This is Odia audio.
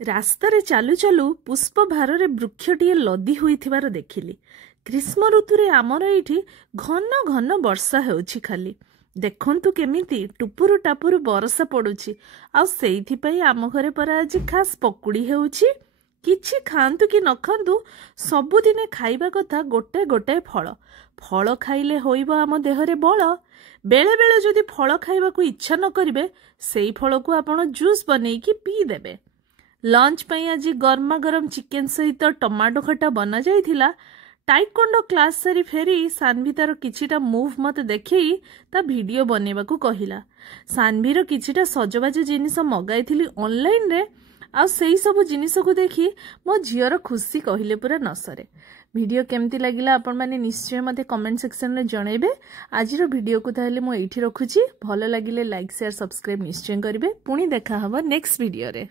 ରାସ୍ତାରେ ଚାଲୁ ଚାଲୁ ପୁଷ୍ପ ଭାରରେ ବୃକ୍ଷଟିଏ ଲଦି ହୋଇଥିବାର ଦେଖିଲି। ଗ୍ରୀଷ୍ମ ଋତୁରେ ଆମର ଏଇଠି ଘନ ଘନ ବର୍ଷା ହେଉଛି ଖାଲି। ଦେଖନ୍ତୁ କେମିତି ଟୁପୁରୁ ଟାପୁରୁ ବରଷା ପଡୁଛି। ଆଉ ସେଇଥିପାଇଁ ଆମ ଘରେ ପରା ଆଜି ଖାସ୍ ପକୁଡ଼ି ହେଉଛି। କିଛି ଖାଆନ୍ତୁ କି ନ ଖାଆନ୍ତୁ, ସବୁଦିନେ ଖାଇବା କଥା ଗୋଟେ ଗୋଟେ ଫଳ। ଫଳ ଖାଇଲେ ହୋଇବ ଆମ ଦେହରେ ବଳ। ବେଳେ ବେଳେ ଯଦି ଫଳ ଖାଇବାକୁ ଇଚ୍ଛା ନ କରିବେ, ସେଇ ଫଳକୁ ଆପଣ ଜୁସ୍ ବନେଇକି ପିଇଦେବେ। ଲଞ୍ଚ ପାଇଁ ଆଜି ଗରମା ଗରମ ଚିକେନ ସହିତ ଟମାଟୋ ଖଟା ବନା ଯାଇଥିଲା। ଟାଇକୋଣ୍ଡୋ କ୍ଲାସ୍ ସାରି ଫେରି ସାନ୍ଭି ତାର କିଛିଟା ମୁଭ୍ ମତେ ଦେଖେଇ ତା ଭିଡିଓ ବନେଇବାକୁ କହିଲା। ସାନ୍ଭିର କିଛିଟା ସଜବାଜ ଜିନିଷ ମଗାଇଥିଲି ଅନଲାଇନରେ, ଆଉ ସେଇ ସବୁ ଜିନିଷକୁ ଦେଖି ମୋ ଝିଅର ଖୁସି କହିଲେ ପୁରା ନସରେ। ଭିଡିଓ କେମିତି ଲାଗିଲା ଆପଣମାନେ ନିଶ୍ଚୟ ମତେ କମେଣ୍ଟ ସେକ୍ସନରେ ଜଣେଇବେ। ଆଜିର ଭିଡିଓକୁ ତାହେଲେ ମୁଁ ଏଇଠି ରଖୁଛି। ଭଲ ଲାଗିଲେ ଲାଇକ୍ ସେୟାର ସବସ୍କ୍ରାଇବ ନିଶ୍ଚୟ କରିବେ। ପୁଣି ଦେଖା ହବ ନେକ୍ସଟ ଭିଡିଓରେ।